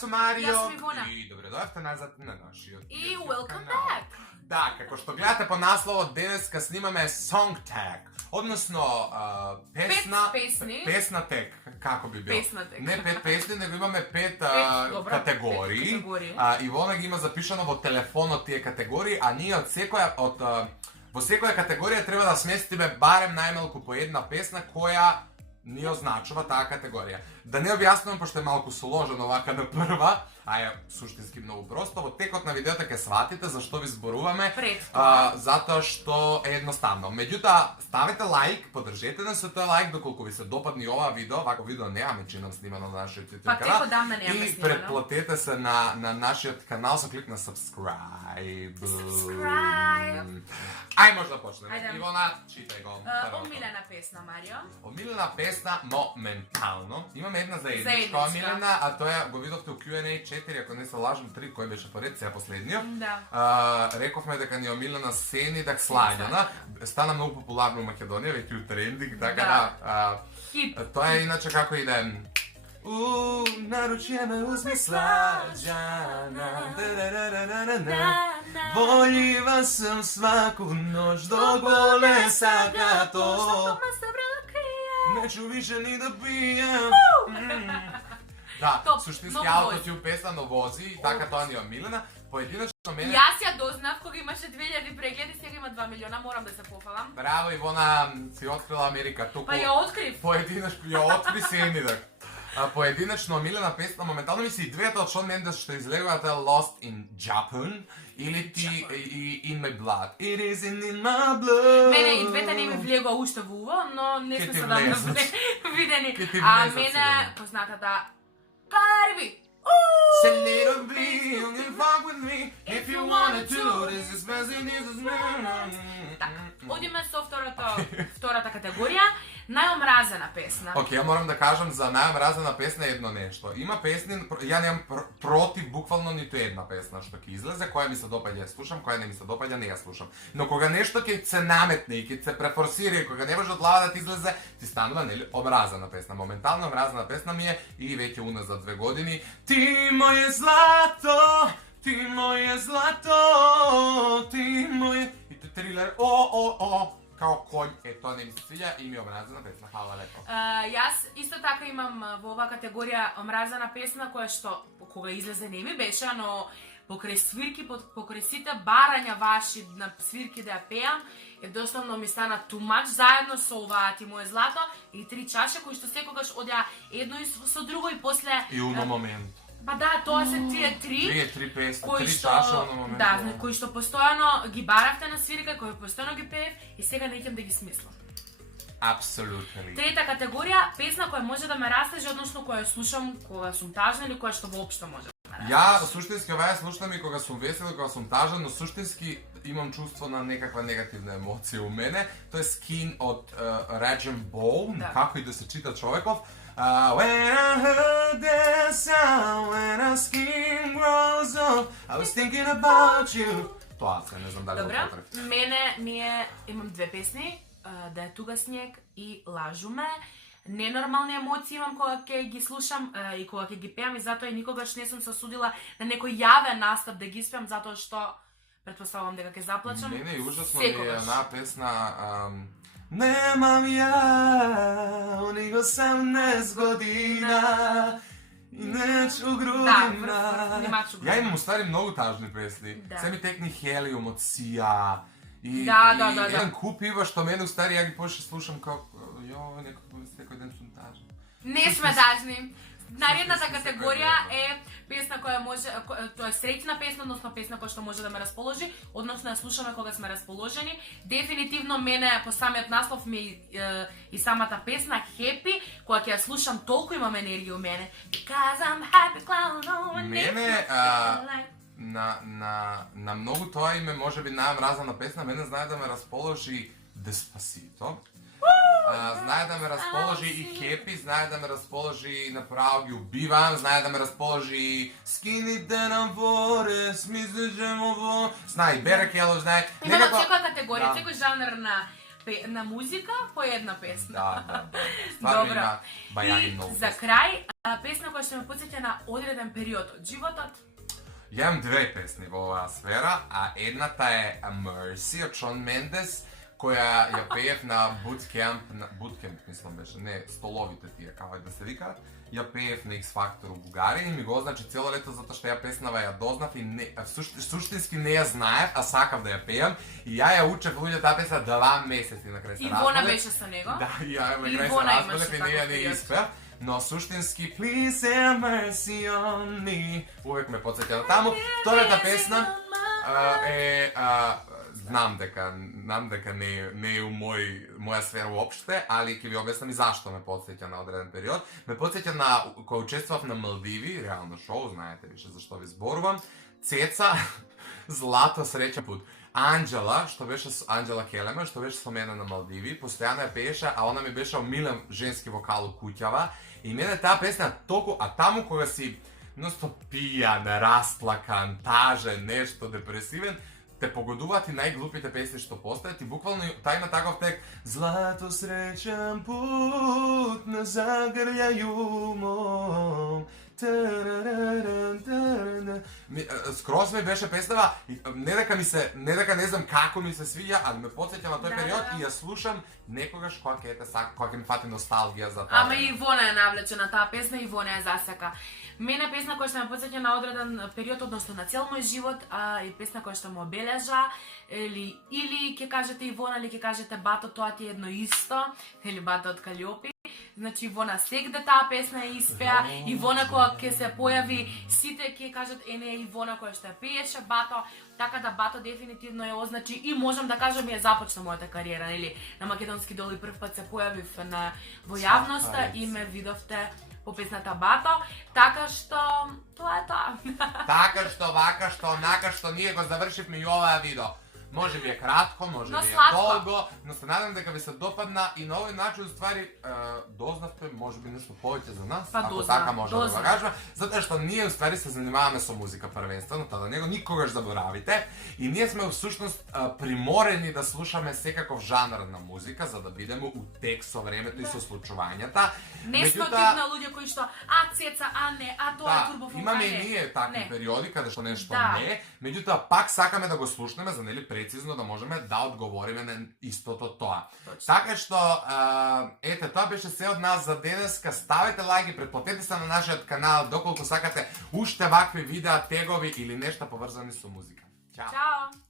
sam Mario. Ja sam Ivona. I dobrodošli nazad na naš YouTube I welcome kanal. back. Da, kako što gledate po naslovu, deneska snimame song tag. Odnosno, pesna tag, kako bi bilo? Pesna tag. Ne 5 pesni, nego imame 5 kategoriji. Ivona ги има запишано во телефонот тие категории, а ние во секоја категорија треба да сместиме барем најмалку по една песна која ни означува таа категорија. Да не објаснувам, пошто е малку сложено вака на прва, а е суштински многу просто. Во текот на видеото ќе сватите зашто ви зборуваме, затоа што е едноставно. Меѓутоа, ставете лайк, поддржете нас со тој лайк доколку ви се допадне ова видео. Вако видео немаме чинам снимано на нашиот YouTube канал. И претплатете се на нашиот канал со клик на subscribe. Ај може да почнеме. Ивона, читај го. Омилена песна, Марио. Омилена песна моментално. Имаме една заедничка омилена, а тоа го видовте у Q&A 4, ако не се лажам, 3, кој беше поред, сега последниот. Да. Рековме дека ни омилена Сенидак Сладјана. Стана многу популарно у Македонија, веќе у трендинг, така да. Тоа е иначе како иде. Наручје ме узми Сладјана. Волива сам сваку ноќ до голе сагато. Нечу више ни да пијам. Да, суштински аутотюн песна, но вози и така тоа ни е омилена. Поединечно мене... Јас ја дознав кога имаше 2000 прегледи, сега има 2 милиона, морам да се пофалам. Браво, Ивона, си открила Америка. Па ја открив. Поединечно, ја откри Сенидак. Поединечно омилена песна, моментално ми се и двете од Шон Мендес што излегуваат Lost in Japan или ти In My Blood. It is in my blood. Мене и двете не ми влегува уште во уво, но не сме се давно видени. А мене познатата Карби. Say little bit, you can fuck with me if you wanted to. This is best in this Одиме со втората категорија, најомразена песна. Океј, ја морам да кажам за најомразена песна едно нешто. Има песни, ја немам против буквално ниту една песна што ќе излезе, која ми се допаѓа ја слушам, која не ми се допаѓа не ја слушам. Но кога нешто ќе се наметне и ќе се префорсира и кога не може од глава да ти излезе, ти станува нели омразена песна. Моментално омразена песна ми е и веќе уназад 2 години. Ти моје злато, ти моје злато, ти моје... И те трилер, као конј, тоа не ми се свиѓа и ми е омразена песна, хвала лепо. Јас исто така имам во оваа категорија омразена песна која што кога излезе не ми беше, но покрај свирки, покрај сите барања ваши на свирки да ја пеам, едноставно ми стана too much заедно со оваа Ти моје злато и 3 чаши кои што секогаш одја едно и со друго и после... И уно момент. Па да, тоа се тие 3. Три песни, 3 чаши на момент. Да, кои што постојано ги баравте на свирка, кои постојано ги пеев и сега не ќе да ги смислам. Апсолутно. Трета категорија, песна која може да ме растежи, односно која слушам кога сум тажна или која што воопшто може да ме растежи. Ја суштински ова ја слушам и кога сум весел, кога сум тажен, но суштински имам чувство на некаква негативна емоција у мене. Тоа е Skin од Raging Bull, како и да се чита човеков. When I heard that sound, when our skin grows off, I was thinking about you. Тоа се, не знам дали го потреб. Добре, имам 2 песни, Да е туга снег и Лажу ме. Ненормални емоции имам кога ќе ги слушам и кога ќе ги пеам и затоа и никогаш не сум се осудила на некој јавен настап да ги спеам затоа што претпоставувам дека ќе заплачам. Мене е ужасно ми е една песна Немам ја, ни го 18 година и нечу грудина. Ја имам устари многу тажни песни. Се ми текни Хелиум од Сија. И еден куп има што мене устари, ја ги почне слушам како некој ден сум тажен. Не сме тажни. Наредната категорија е песна која може, тоа е среќна песна, односно песна која што може да ме расположи, односно ја слушаме кога сме расположени. Дефинитивно мене по самиот наслов ми и самата песна Happy, кога ќе ја слушам толку имам енергија у мене. Because I'm happy clown on мене на многу тоа име можеби најомразена песна, мене знае да ме расположи Despacito. Знае да ме расположи и Happy, знае да ме расположи направо ги убивам, знае да ме расположи Скините на воре, смисле че му во... Знае и Берекелов, знае... Има во секоја категорија, секој жанр на на музика по една песна. Да. Стварно има бајаги И многу. за крај, песна која ќе ме потсеќа на одреден период од животот. Ја имам две песни во оваа сфера, а едната е Mercy од Шон Мендес, која ја пеев на Bootcamp, мислам беше, не, столовите тие, како да се викаат. Ја пеев на X Factor у Бугарија и ми го означи цело лето затоа што ја песнава ја дознав и суштински не ја знаев, а сакав да ја пеам и ја учев луѓе таа песна 2 месеци на крај се разболев. Ивона беше со него. Да, ја на крај се Ивона разболев и не ја не таков испеав. Но суштински Please have mercy on me увек ме потсеќа на таму. Втората песна е знам дека не е у моја сфера уопште, али ќе ви објаснам и зашто ме потсеќа на одреден период. Ме потсеќа на кога учествував на Малдиви, реално шоу, знаете више зашто ви зборувам. Цеца, Злато, среќен пут. Анџела Келема, што беше со мене на Малдиви, постојано ја пееше, а она ми беше омилен женски вокал у куќава. И мене таа песна толку, а таму кога си носто пијан, расплакан, тажен, нешто депресивен, те погодуваат и најглупите песни што постојат и буквално тај има таков тек Злато, среќен пут на загрљају мом. Скроз ми беше песнава, не дека не знам како ми се свиѓа, а ме потсеќа на тој период и ја слушам некогаш кога ќе ми фати носталгија за тоа. Ама и Ивона е навлечена таа песна, Ивона е засека. Мене песна која што ме потсеќа на одреден период, односно на цел мој живот, и песна која што ме обележа, или ќе кажете Ивона, или ќе кажете Бато, тоа ти е едно исто, или Бато од Калиопи. Значи Ивона сегде таа песна ја испеа, Ивона кога ќе се појави, сите ќе кажат не е Ивона која што ја пееше Бато, така да Бато дефинитивно ја означи и можам да кажам ја започна мојата кариера, нели? На Македонски дол и прв пат се појавив во јавноста и ме видовте по песната Бато, така што тоа е тоа. Така што, вака што, онака што ние го завршивме и оваа видео. Може би е кратко, може би е долго, но се надам дека ви се допадна и на овој начин уствари дознавте може би нешто повеќе за нас, ако така може да го кажеме, затоа што ние уствари се занимаваме со музика првенствено, тоа да него никогаш заборавите и ние сме всушност приморени да слушаме секаков жанр на музика за да бидеме у тек со времето и со случувањата. Не сме тип на луѓе кои што Цеца, не, тоа е турбофон. Имаме и ние такви периоди каде што нешто не, меѓутоа пак сакаме да го слушнеме за нели прецизно да можеме да одговориме на истото тоа. Така што, ете, тоа беше се од нас за денеска. Ставете лајки, претплатете се на нашиот канал, доколку сакате уште вакви видеа, тегови или нешто поврзани со музика. Чао!